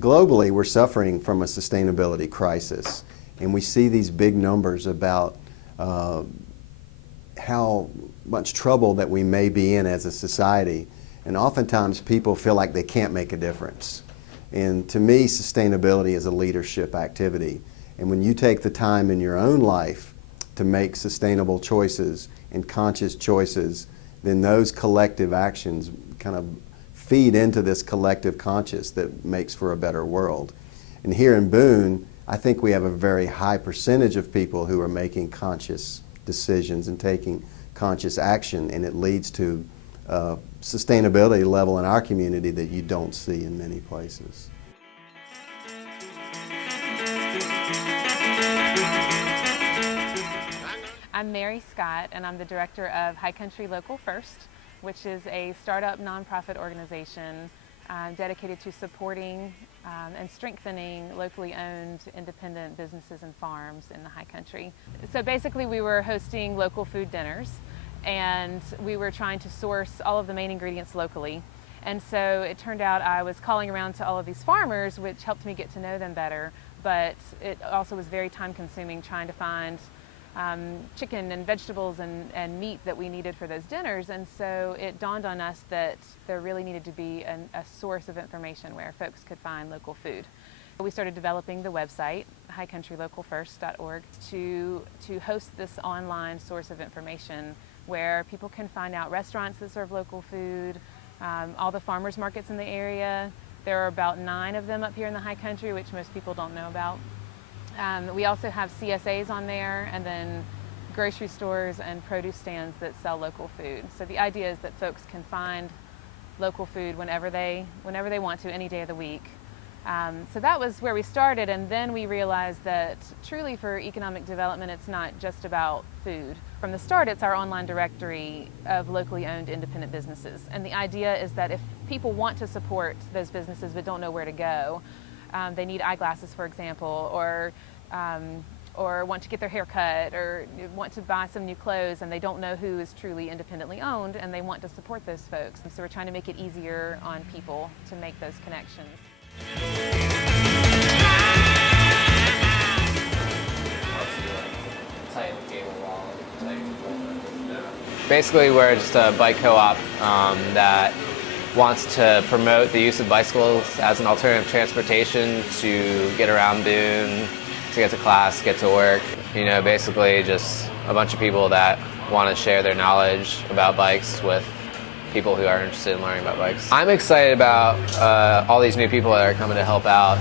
globally, we're suffering from a sustainability crisis, and we see these big numbers about how much trouble that we may be in as a society, and oftentimes people feel like they can't make a difference. And to me, sustainability is a leadership activity, and when you take the time in your own life to make sustainable choices and conscious choices, then those collective actions kind of feed into this collective conscious that makes for a better world. And here in Boone, I think we have a very high percentage of people who are making conscious decisions and taking conscious action, and it leads to a sustainability level in our community that you don't see in many places. I'm Mary Scott, and I'm the director of High Country Local First, which is a startup nonprofit organization dedicated to supporting and strengthening locally owned independent businesses and farms in the High Country. So basically we were hosting local food dinners, and we were trying to source all of the main ingredients locally. And so it turned out I was calling around to all of these farmers, which helped me get to know them better, but it also was very time consuming trying to find chicken and vegetables and meat that we needed for those dinners. And so it dawned on us that there really needed to be a source of information where folks could find local food. We started developing the website, highcountrylocalfirst.org, to host this online source of information where people can find out restaurants that serve local food, all the farmers markets in the area. There are about 9 of them up here in the High Country, which most people don't know about. We also have CSAs on there, and then grocery stores and produce stands that sell local food. So the idea is that folks can find local food whenever they want to, any day of the week. So that was where we started, and then we realized that truly for economic development, it's not just about food. From the start, it's our online directory of locally owned independent businesses. And the idea is that if people want to support those businesses but don't know where to go, they need eyeglasses, for example, or want to get their hair cut, or want to buy some new clothes, and they don't know who is truly independently owned, and they want to support those folks. And so we're trying to make it easier on people to make those connections. Basically, we're just a bike co-op that wants to promote the use of bicycles as an alternative transportation to get around Boone, to get to class, get to work. You know, basically just a bunch of people that want to share their knowledge about bikes with people who are interested in learning about bikes. I'm excited about all these new people that are coming to help out.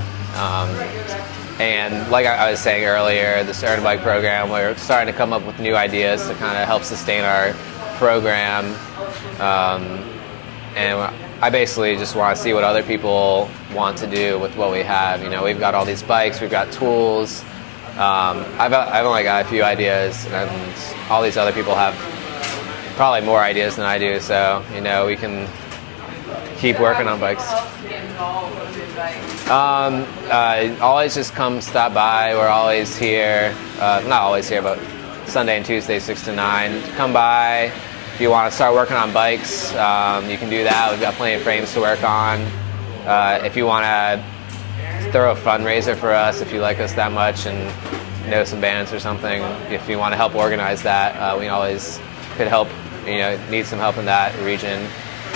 And like I was saying earlier, the Earn a Bike program, we're starting to come up with new ideas to kind of help sustain our program. And I basically just want to see what other people want to do with what we have. You know, we've got all these bikes, we've got tools. I've only got a few ideas, and all these other people have probably more ideas than I do. So, you know, we can keep working on bikes. Always just come stop by. We're always here. Not always here, but Sunday and Tuesday, 6 to 9. Come by. If you want to start working on bikes, you can do that. We've got plenty of frames to work on. If you want to throw a fundraiser for us, if you like us that much and know some bands or something, if you want to help organize that, we always could help, you know, need some help in that region.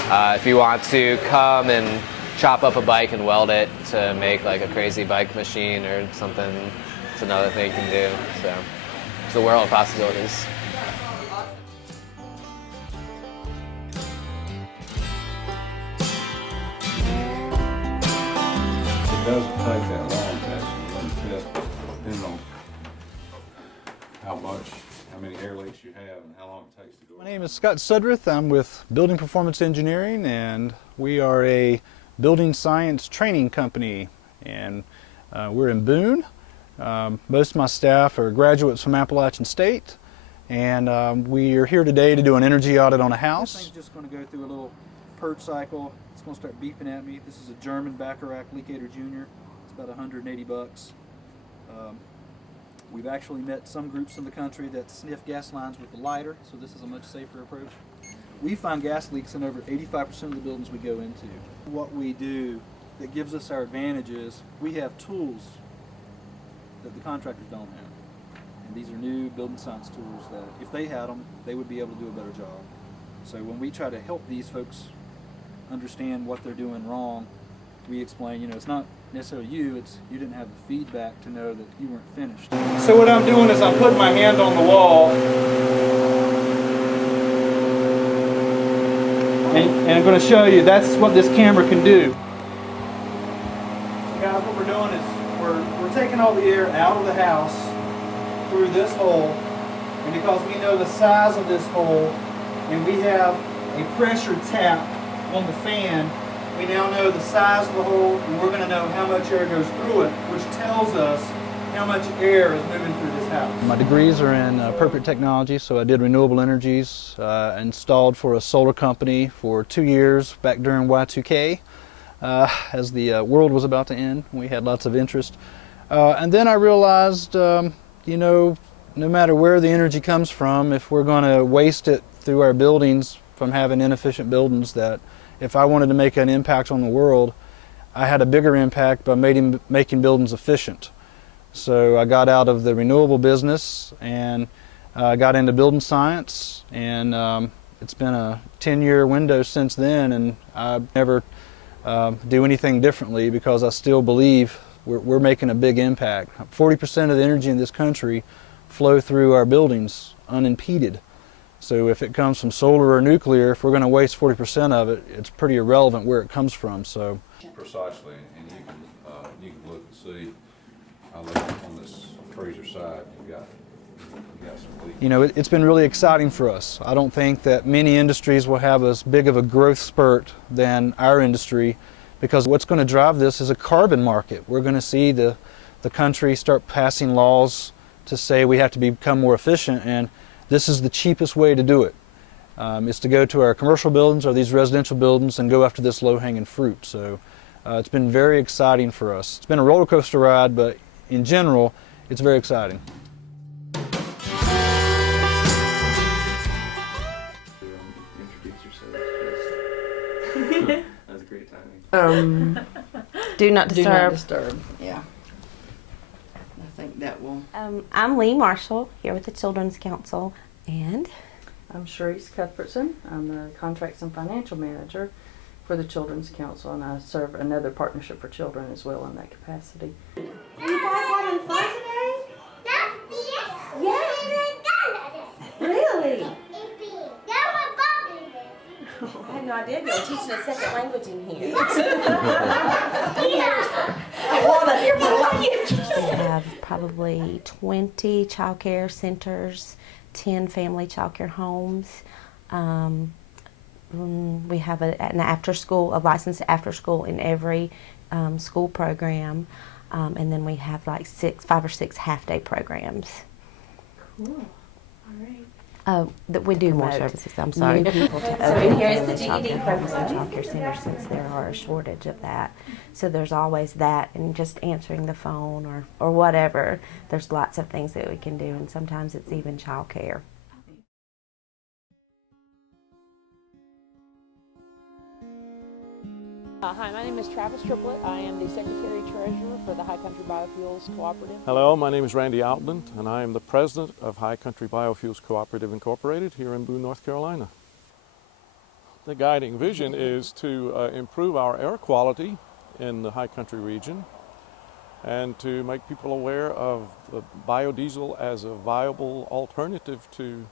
If you want to come and chop up a bike and weld it to make like a crazy bike machine or something, it's another thing you can do. So it's a world of possibilities. It doesn't take that long to actually run the test, depending on how many air leaks you have and how long it takes to go. My name is Scott Sudreth. I'm with Building Performance Engineering, and we are a building science training company, and we're in Boone. Most of my staff are graduates from Appalachian State, and we are here today to do an energy audit on a house. This thing's just going to go through a little purge cycle. It's going to start beeping at me. This is a German Bacharach Leakator Junior. It's about 180 bucks. We've actually met some groups in the country that sniff gas lines with a lighter, so this is a much safer approach. We find gas leaks in over 85% of the buildings we go into. What we do that gives us our advantage is we have tools that the contractors don't have. And these are new building science tools that if they had them, they would be able to do a better job. So when we try to help these folks understand what they're doing wrong, we explain, it's not necessarily you didn't have the feedback to know that you weren't finished. So what I'm doing is I'm putting my hand on the wall and I'm going to show you that's what this camera can do. So guys, what we're doing is we're taking all the air out of the house through this hole, and because we know the size of this hole and we have a pressure tap on the fan, we now know the size of the hole, and we're going to know how much air goes through it, which tells us how much air is moving through this house. My degrees are in appropriate technology, so I did renewable energies, installed for a solar company for 2 years back during Y2K, as the world was about to end. We had lots of interest. And then I realized, no matter where the energy comes from, if we're going to waste it through our buildings from having inefficient buildings, that if I wanted to make an impact on the world, I had a bigger impact by making buildings efficient. So I got out of the renewable business and got into building science, and it's been a 10-year window since then, and I never do anything differently because I still believe we're making a big impact. 40% of the energy in this country flow through our buildings unimpeded. So if it comes from solar or nuclear, if we're going to waste 40% of it, it's pretty irrelevant where it comes from. So Precisely, and you can look and see. I look on this freezer side. You got some leaks. It's been really exciting for us. I don't think that many industries will have as big of a growth spurt than our industry, because what's going to drive this is a carbon market. We're going to see the country start passing laws to say we have to become more efficient, and this is the cheapest way to do it. Is to go to our commercial buildings or these residential buildings and go after this low-hanging fruit. So it's been very exciting for us. It's been a roller coaster ride, but in general, it's very exciting. Introduce yourself. That was great timing. Do not Do not disturb. disturb. Yeah. I think that will. I'm Lee Marshall here with the Children's Council, and I'm Sharice Cuthbertson. I'm the Contracts and Financial Manager for the Children's Council, and I serve another partnership for children as well in that capacity. Are you guys having fun today? Yeah. Really? I had no idea they were teaching a second language in here. I want to hear more. we have probably 20 child care centers, 10 family child care homes. We have an a licensed after school in every school program, and then we have like 5 or 6 half-day programs. Cool. All right. That we do more Promote services. I'm sorry. new people to So open here's the child GED care homes and child care centers, since there are a shortage of that. So there's always that, and just answering the phone or whatever. There's lots of things that we can do, and sometimes it's even child care. Hi, my name is Travis Triplett. I am the Secretary Treasurer for the High Country Biofuels Cooperative. Hello, my name is Randy Outland, and I am the President of High Country Biofuels Cooperative Incorporated here in Boone, North Carolina. The guiding vision is to improve our air quality in the High Country region and to make people aware of the biodiesel as a viable alternative to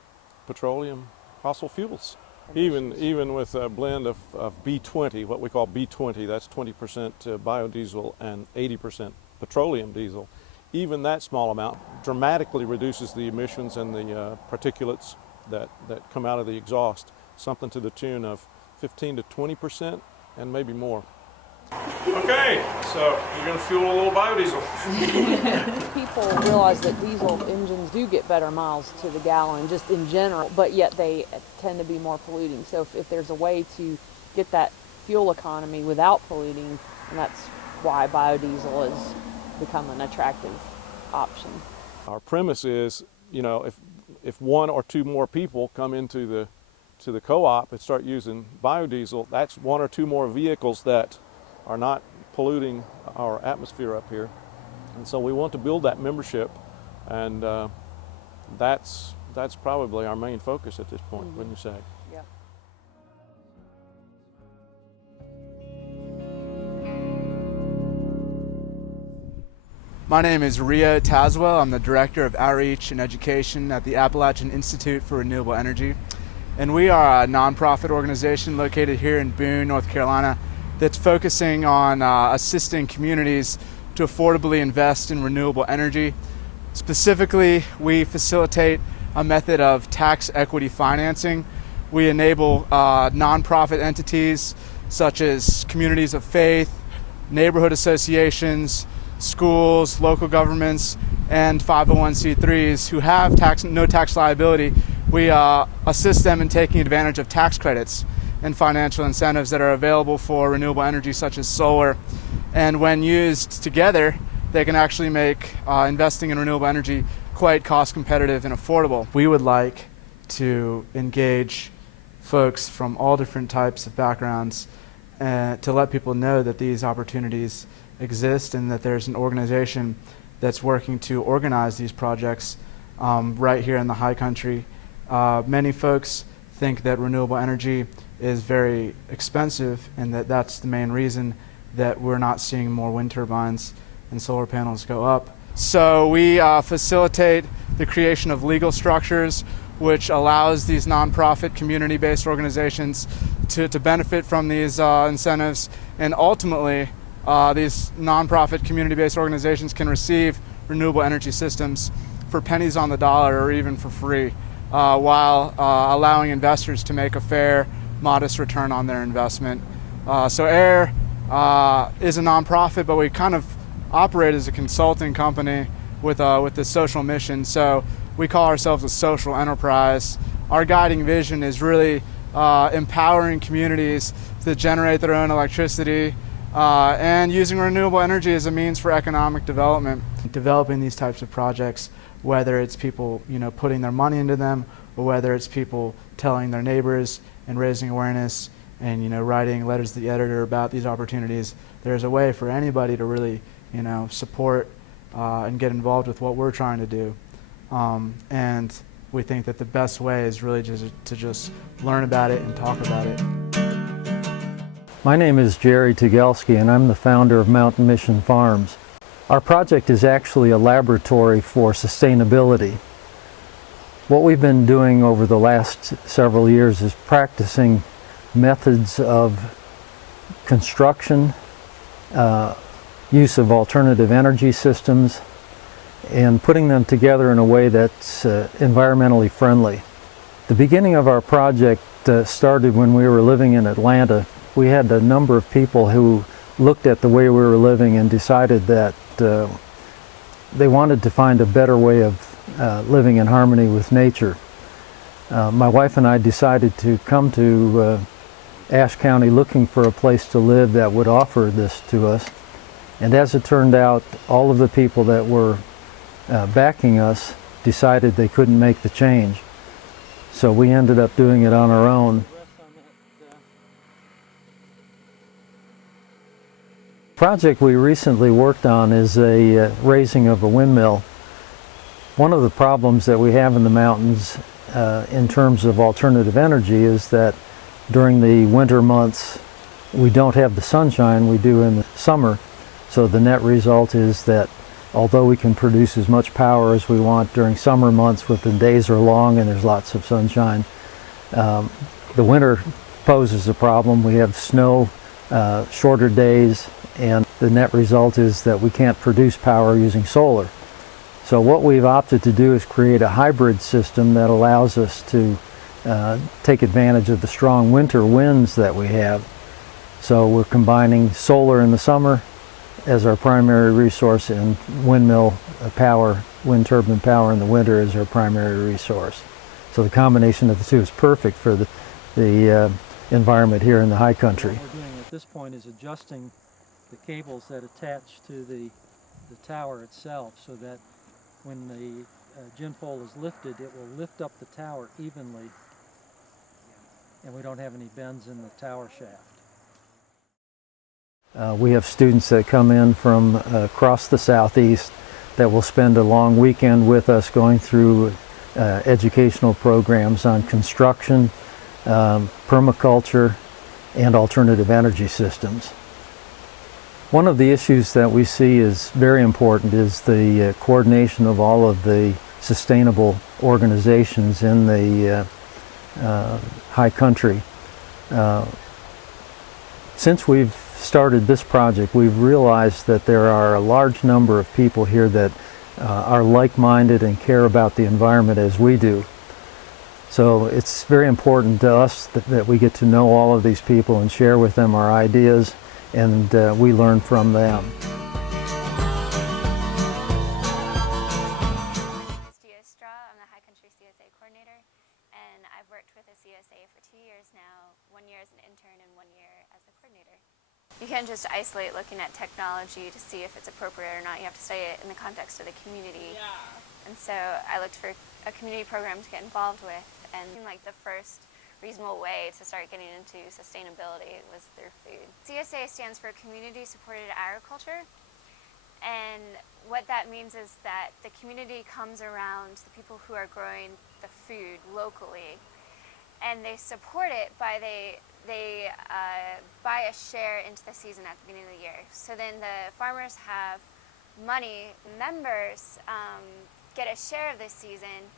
petroleum fossil fuels. Even with a blend of B20, what we call B20, that's 20% biodiesel and 80% petroleum diesel, even that small amount dramatically reduces the emissions and the particulates that come out of the exhaust, something to the tune of 15 to 20% and maybe more. Okay, so you're going to fuel a little biodiesel. People realize that diesel engines do get better miles to the gallon just in general, but yet they tend to be more polluting. So if there's a way to get that fuel economy without polluting, and that's why biodiesel has become an attractive option. Our premise is, if 1 or 2 more people come into the co-op and start using biodiesel, that's 1 or 2 more vehicles that are not polluting our atmosphere up here. And so we want to build that membership, and that's probably our main focus at this point, wouldn't you say? Yeah. My name is Rio Tazwell. I'm the Director of Outreach and Education at the Appalachian Institute for Renewable Energy. And we are a nonprofit organization located here in Boone, North Carolina, that's focusing on assisting communities to affordably invest in renewable energy. Specifically, we facilitate a method of tax equity financing. We enable nonprofit entities such as communities of faith, neighborhood associations, schools, local governments, and 501c3s who have no tax liability. We assist them in taking advantage of tax credits and financial incentives that are available for renewable energy such as solar. And when used together, they can actually make investing in renewable energy quite cost competitive and affordable. We would like to engage folks from all different types of backgrounds to let people know that these opportunities exist and that there's an organization that's working to organize these projects right here in the high country. Many folks think that renewable energy is very expensive and that that's the main reason that we're not seeing more wind turbines and solar panels go up. So we facilitate the creation of legal structures which allows these nonprofit community-based organizations to benefit from these incentives, and ultimately these nonprofit community-based organizations can receive renewable energy systems for pennies on the dollar or even for free, while allowing investors to make a fair, modest return on their investment. So AIR is a nonprofit, but we kind of operate as a consulting company with a social mission. So we call ourselves a social enterprise. Our guiding vision is really empowering communities to generate their own electricity, and using renewable energy as a means for economic development. Developing these types of projects, whether it's people putting their money into them, or whether it's people telling their neighbors and raising awareness and writing letters to the editor about these opportunities, there's a way for anybody to really support and get involved with what we're trying to do. And we think that the best way is really to just learn about it and talk about it. My name is Jerry Tugelski, and I'm the founder of Mountain Mission Farms. Our project is actually a laboratory for sustainability. What we've been doing over the last several years is practicing methods of construction, use of alternative energy systems, and putting them together in a way that's environmentally friendly. The beginning of our project started when we were living in Atlanta. We had a number of people who looked at the way we were living and decided that they wanted to find a better way of living in harmony with nature. My wife and I decided to come to Ashe County looking for a place to live that would offer this to us. And as it turned out, all of the people that were backing us decided they couldn't make the change. So we ended up doing it on our own. The project we recently worked on is a raising of a windmill. One of the problems that we have in the mountains in terms of alternative energy is that during the winter months we don't have the sunshine we do in the summer. So the net result is that although we can produce as much power as we want during summer months when the days are long and there's lots of sunshine, the winter poses a problem. We have snow, shorter days, and the net result is that we can't produce power using solar. So what we've opted to do is create a hybrid system that allows us to take advantage of the strong winter winds that we have. So we're combining solar in the summer as our primary resource and windmill power, wind turbine power in the winter as our primary resource. So the combination of the two is perfect for the environment here in the high country. What we're doing at this point is adjusting the cables that attach to the tower itself so that when the gin pole is lifted, it will lift up the tower evenly and we don't have any bends in the tower shaft. We have students that come in from across the Southeast that will spend a long weekend with us going through educational programs on construction, permaculture, and alternative energy systems. One of the issues that we see is very important is the coordination of all of the sustainable organizations in the high country. Since we've started this project, we've realized that there are a large number of people here that are like-minded and care about the environment as we do. So it's very important to us that we get to know all of these people and share with them our ideas, and we learn from them. I'm the High Country CSA coordinator, and I've worked with the CSA for 2 years now, 1 year as an intern and 1 year as a coordinator. You can't just isolate looking at technology to see if it's appropriate or not. You have to study it in the context of the community. And so I looked for a community program to get involved with, and like the first reasonable way to start getting into sustainability was through food. CSA stands for Community Supported Agriculture, and what that means is that the community comes around the people who are growing the food locally, and they support it by they buy a share into the season at the beginning of the year. So then the farmers have money. Members get a share of the season.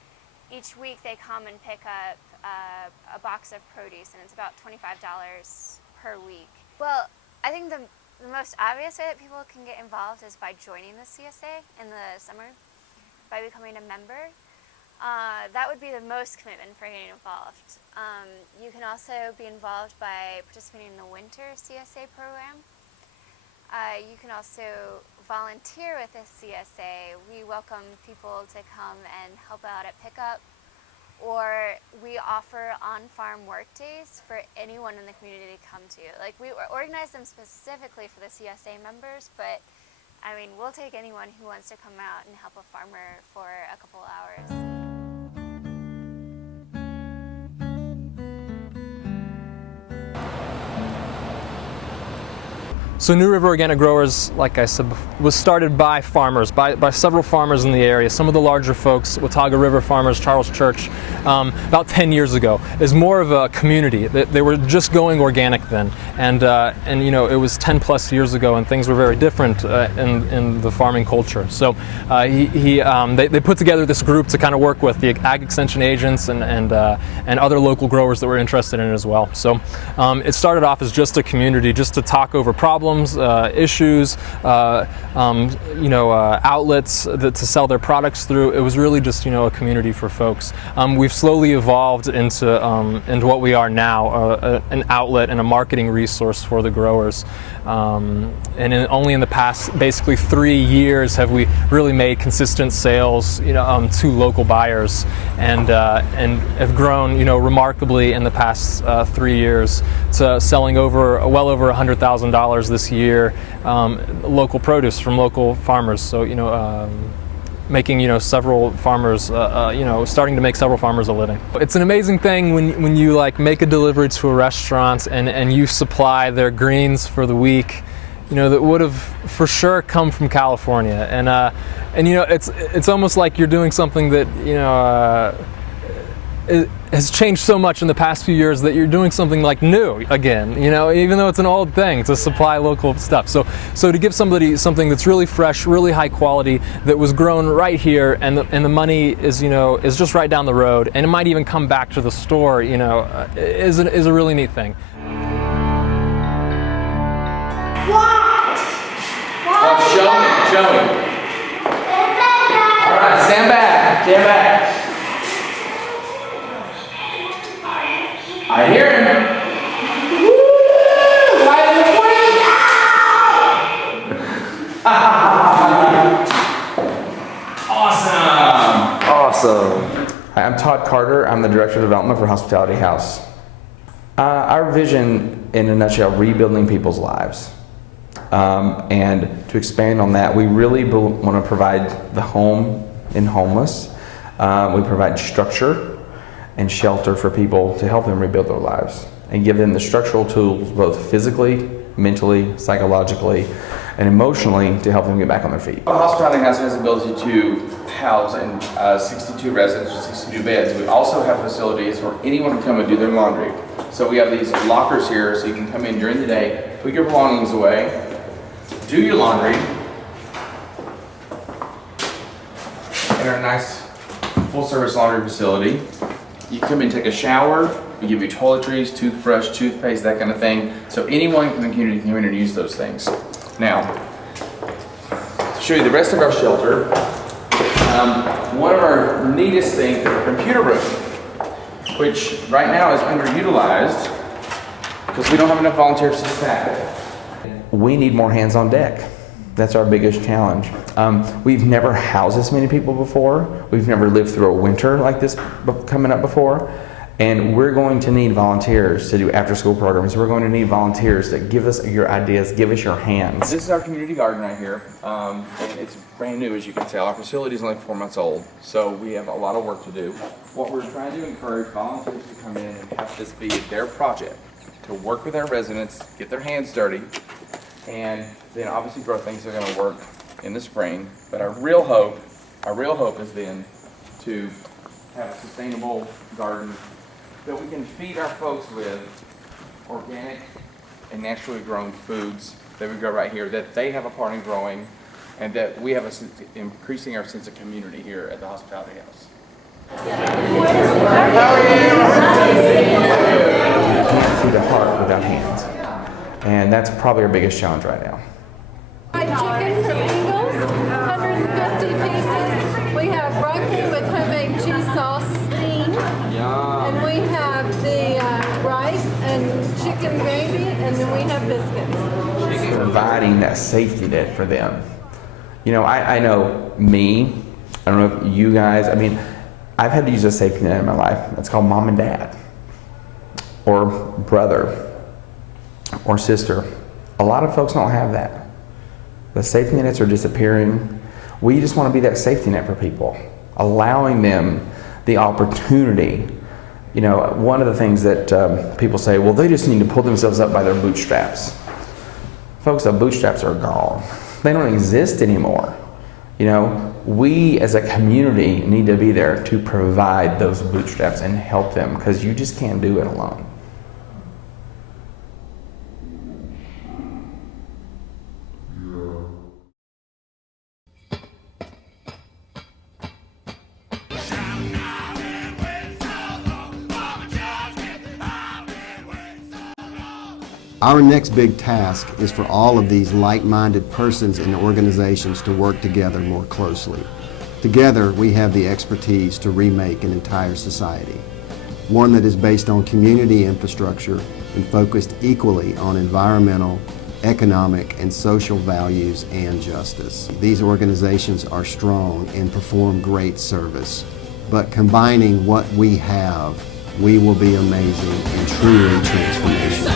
Each week they come and pick up a box of produce, and it's about $25 per week. Well, I think the most obvious way that people can get involved is by joining the CSA in the summer, by becoming a member. That would be the most commitment for getting involved. You can also be involved by participating in the winter CSA program. You can also volunteer with the CSA. We welcome people to come and help out at pickup, or we offer on-farm work days for anyone in the community to come to. Like, we organize them specifically for the CSA members, but I mean, we'll take anyone who wants to come out and help a farmer for a couple hours. So New River Organic Growers, like I said, was started by farmers, by several farmers in the area. Some of the larger folks, Watauga River farmers, Charles Church, about 10 years ago, is more of a community. They were just going organic then, and you know, it was 10 plus years ago, and things were very different in the farming culture. So they put together this group to kind of work with the ag extension agents and other local growers that were interested in it as well. So it started off as just a community, just to talk over problems, issues, outlets to sell their products through. It was really just, you know, a community for folks. We've slowly evolved into what we are now, an outlet and a marketing resource for the growers. Only in the past, basically 3 years, have we really made consistent sales, you know, to local buyers, and have grown, you know, remarkably in the past 3 years to selling well over $100,000 this year, local produce from local farmers. So, you know, making, you know, several farmers, starting to make several farmers a living. It's an amazing thing when you like make a delivery to a restaurant and you supply their greens for the week, you know, that would have for sure come from California, and you know, it's almost like you're doing something that, you know, it has changed so much in the past few years that you're doing something like new again, you know, even though it's an old thing to supply local stuff. So to give somebody something that's really fresh, really high quality, that was grown right here, and the money is, you know, is just right down the road, and it might even come back to the store, you know, is a really neat thing. Show me. All right, stand back. I hear him. Woo! Right in the Awesome. Hi, I'm Todd Carter. I'm the Director of Development for Hospitality House. Our vision, in a nutshell, rebuilding people's lives. And to expand on that, we really want to provide the home in homeless. We provide structure and shelter for people to help them rebuild their lives. and give them the structural tools, both physically, mentally, psychologically, and emotionally, to help them get back on their feet. The hospitality house has the ability to house 62 residents with 62 beds. We also have facilities where anyone can come and do their laundry. So we have these lockers here, so you can come in during the day, put your belongings away, do your laundry, in our nice full-service laundry facility. You come in, take a shower, we give you toiletries, toothbrush, toothpaste, that kind of thing. So anyone in the community can come in and use those things. Now, to show you the rest of our shelter, one of our neatest things is our computer room, which right now is underutilized because we don't have enough volunteers to staff. We need more hands on deck. That's our biggest challenge. We've never housed this many people before. We've never lived through a winter like this coming up before. And we're going to need volunteers to do after-school programs. We're going to need volunteers that give us your ideas, give us your hands. This is our community garden right here. And it's brand new, as you can tell. Our facility is only 4 months old, so we have a lot of work to do. What we're trying to encourage volunteers to come in and have this be their project, to work with our residents, get their hands dirty, and then obviously grow things that are going to work in the spring. But our real hope is then to have a sustainable garden that we can feed our folks with organic and naturally grown foods that we grow right here, that they have a part in growing, and that we have increasing our sense of community here at the Hospitality House. You can't feed a heart without hands. And that's probably our biggest challenge right now. Chicken from Ingles, 150 pieces. We have broccoli with homemade cheese sauce steamed. And we have the rice and chicken gravy, and then we have biscuits. Providing that safety net for them. You know, I know me, I don't know if you guys, I mean, I've had to use a safety net in my life. It's called mom and dad, or brother, or sister. A lot of folks don't have that. The safety nets are disappearing. We just want to be that safety net for people, allowing them the opportunity. You know, one of the things that people say, well, they just need to pull themselves up by their bootstraps. Folks, the bootstraps are gone. They don't exist anymore. You know, we as a community need to be there to provide those bootstraps and help them, because you just can't do it alone. Our next big task is for all of these like-minded persons and organizations to work together more closely. Together, we have the expertise to remake an entire society, one that is based on community infrastructure and focused equally on environmental, economic, and social values and justice. These organizations are strong and perform great service, but combining what we have, we will be amazing and truly transformational.